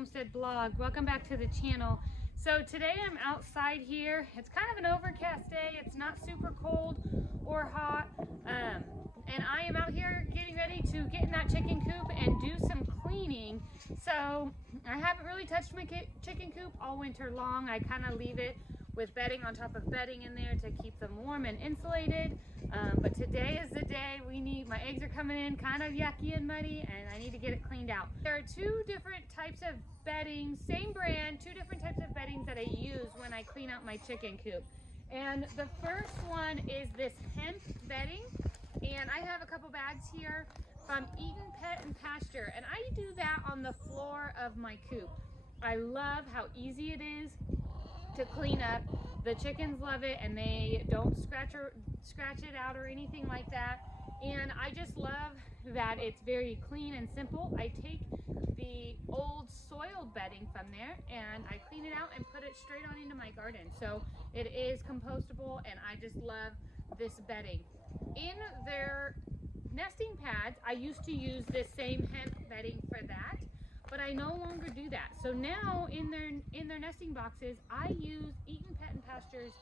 Homestead blog. Welcome back to the channel. So today I'm outside here. It's kind of an overcast day. It's not super cold or hot. And I am out here getting ready to get in that chicken coop and do some cleaning. So I haven't really touched my chicken coop all winter long. I kind of leave it with bedding on top of bedding in there to keep them warm and insulated. But today is the day my eggs are coming in kind of yucky and muddy, and I need to get it cleaned out. There are two different types of bedding, same brand, two different types of beddings that I use when I clean out my chicken coop. And the first one is this hemp bedding, and I have a couple bags here from Eaton Pet and Pasture, and I do that on the floor of my coop. I love how easy it is to clean up. The chickens love it, and they don't scratch it out or anything like that. And I just love that it's very clean and simple. I take the old soiled bedding from there and I clean it out and put it straight on into my garden. So it is compostable, and I just love this bedding. In their nesting pads, I used to use this same hemp bedding for that, but I no longer do that. So now in their nesting boxes, I use Eaton Pet and Pasture's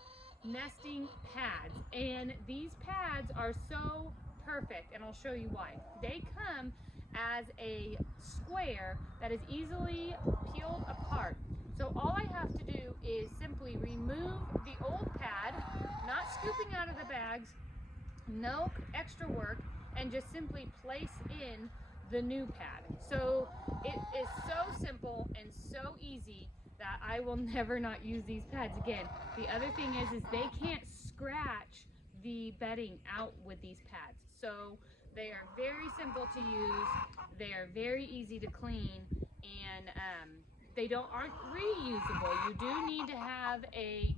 nesting pads, and these pads are so perfect, and I'll show you why. They come as a square that is easily peeled apart. So all I have to do is simply remove the old pad, not scooping out of the bags, no extra work, and just simply place in the new pad. So it is so simple and so easy that I will never not use these pads again. The other thing is they can't scratch the bedding out with these pads. So they are very simple to use, they are very easy to clean, and they aren't reusable. You do need to have a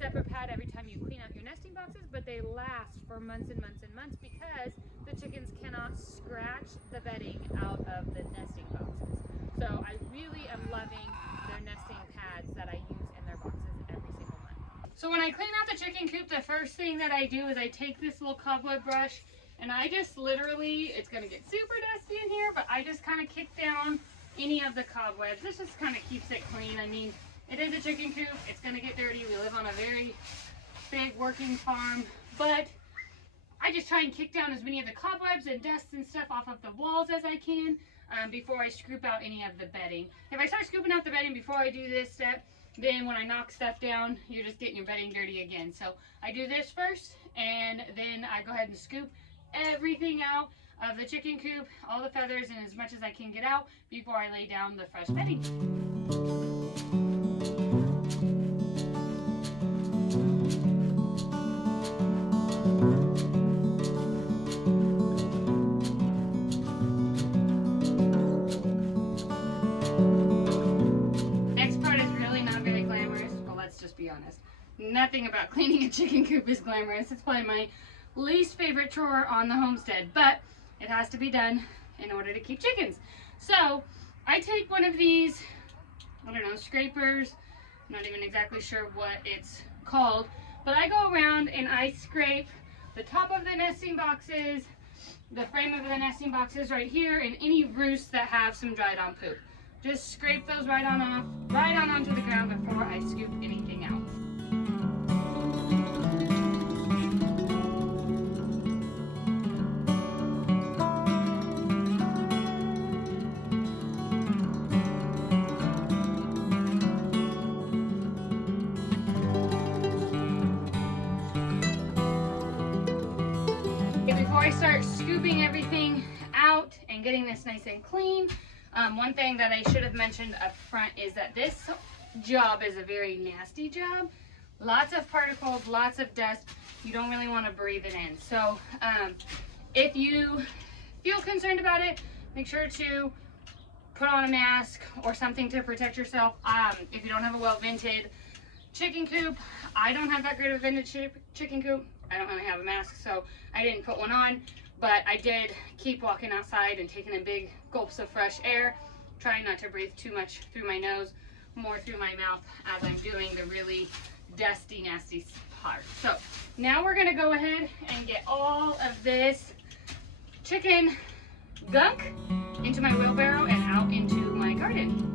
separate pad every time you clean out your nesting boxes, but they last for months and months and months because the chickens cannot scratch the bedding out of the nesting boxes. So I really am loving their nesting pads that I use in their boxes every single month. So when I clean out the chicken coop, the first thing that I do is I take this little cobweb brush, and I just literally, it's gonna get super dusty in here, but I just kind of kick down any of the cobwebs. This just kind of keeps it clean. I mean, it is a chicken coop, it's gonna get dirty. We live on a very big working farm, but I just try and kick down as many of the cobwebs and dust and stuff off of the walls as I can before I scoop out any of the bedding. If I start scooping out the bedding before I do this step, then when I knock stuff down, you're just getting your bedding dirty again. So I do this first, and then I go ahead and scoop everything out of the chicken coop, all the feathers and as much as I can get out before I lay down the fresh bedding. Next part is really not very glamorous. Well, let's just be honest. Nothing about cleaning a chicken coop is glamorous. It's probably my least favorite chore on the homestead, but it has to be done in order to keep chickens. So I take one of these, I don't know, scrapers. I'm not even exactly sure what it's called, but I go around and I scrape the top of the nesting boxes, the frame of the nesting boxes right here, and any roosts that have some dried on poop. Just scrape those right on onto the ground before I scoop anything out. Before I start scooping everything out and getting this nice and clean, one thing that I should have mentioned up front is that this job is a very nasty job. Lots of particles, lots of dust. You don't really want to breathe it in. So if you feel concerned about it, make sure to put on a mask or something to protect yourself. If you don't have a well-vented chicken coop, I don't have that great of a vented chicken coop. I don't really have a mask, so I didn't put one on, but I did keep walking outside and taking in big gulps of fresh air, trying not to breathe too much through my nose, more through my mouth as I'm doing the really dusty, nasty part. So now we're gonna go ahead and get all of this chicken gunk into my wheelbarrow and out into my garden.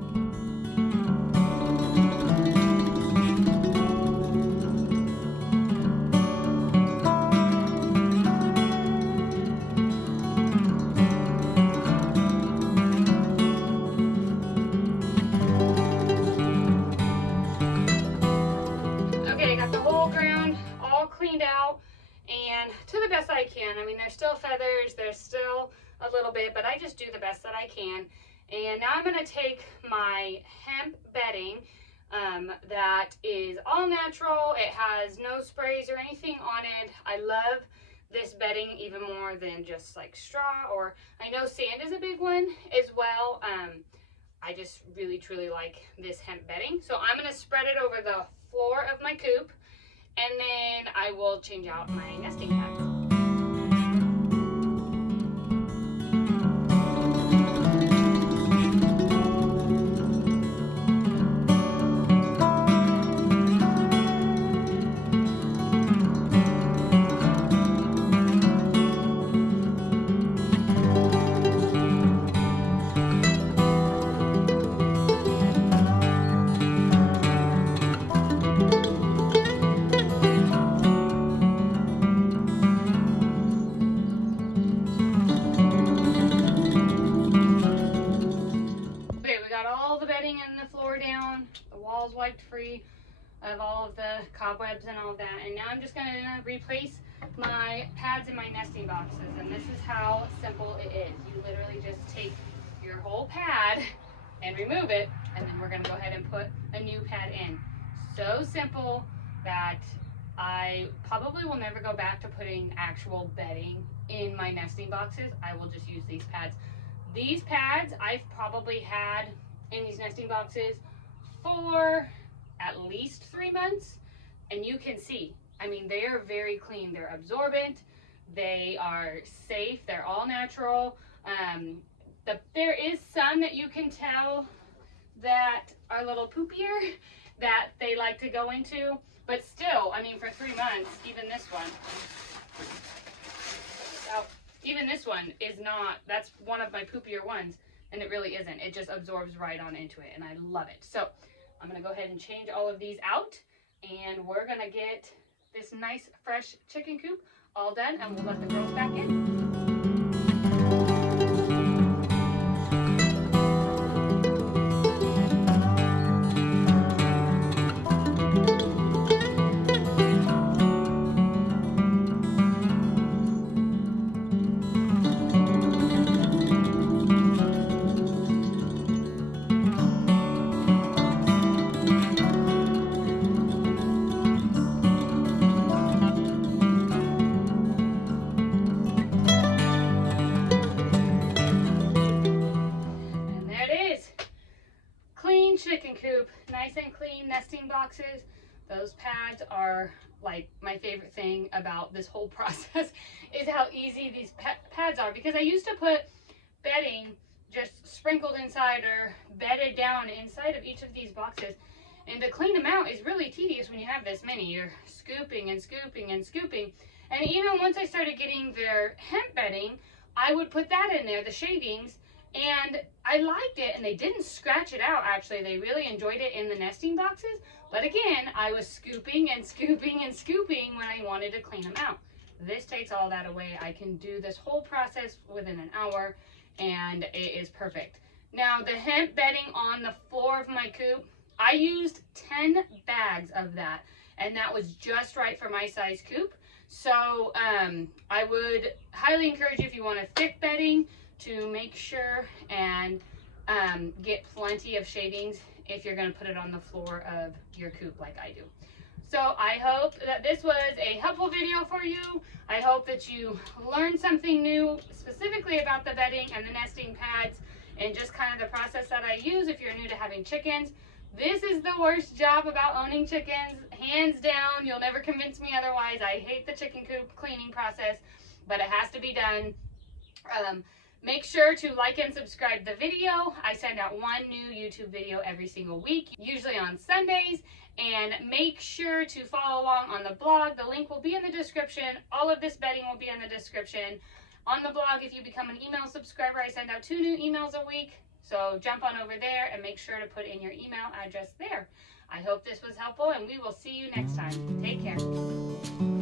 cleaned out and to the best I can. I mean, there's still feathers, there's still a little bit, but I just do the best that I can. And now I'm gonna take my hemp bedding that is all natural. It has no sprays or anything on it. I love this bedding even more than just like straw, or I know sand is a big one as well. I just really truly like this hemp bedding. So I'm gonna spread it over the floor of my coop, and then I will change out my nesting pads. Wiped free of all of the cobwebs and all of that, and now I'm just going to replace my pads in my nesting boxes. And this is how simple it is. You literally just take your whole pad and remove it, and then we're going to go ahead and put a new pad in. So simple that I probably will never go back to putting actual bedding in my nesting boxes. I will just use these pads. These pads I've probably had in these nesting boxes for at least 3 months, and you can see, I mean, they are very clean. They're absorbent, they are safe, they're all natural. There is some that you can tell that are a little poopier that they like to go into, but still, I mean, for 3 months, even this one, even this one is not, that's one of my poopier ones, and it really isn't. It just absorbs right on into it, and I love it. So I'm gonna go ahead and change all of these out, and we're gonna get this nice fresh chicken coop all done, and we'll let the girls back in. Chicken coop, nice and clean nesting boxes. Those pads are like my favorite thing about this whole process is how easy these pads are, because I used to put bedding just sprinkled inside or bedded down inside of each of these boxes, and to clean them out is really tedious when you have this many. You're scooping and scooping and scooping, and even once I started getting their hemp bedding, I would put that in there, the shavings, and I liked it, and they didn't scratch it out. Actually, they really enjoyed it in the nesting boxes, but again, I was scooping and scooping and scooping when I wanted to clean them out. This takes all that away. I can do this whole process within an hour, and it is perfect. Now, the hemp bedding on the floor of my coop, I used 10 bags of that, and that was just right for my size coop. So I would highly encourage you, if you want a thick bedding, to make sure and get plenty of shavings if you're going to put it on the floor of your coop like I do. So I hope that this was a helpful video for you. I hope that you learned something new specifically about the bedding and the nesting pads, and just kind of the process that I use if you're new to having chickens. This is the worst job about owning chickens, hands down. You'll never convince me otherwise. I hate the chicken coop cleaning process, but it has to be done. Make sure to like and subscribe the video. I send out one new YouTube video every single week, usually on Sundays. And make sure to follow along on the blog. The link will be in the description. All of this bedding will be in the description. On the blog, if you become an email subscriber, I send out 2 new emails a week. So jump on over there and make sure to put in your email address there. I hope this was helpful, and we will see you next time. Take care.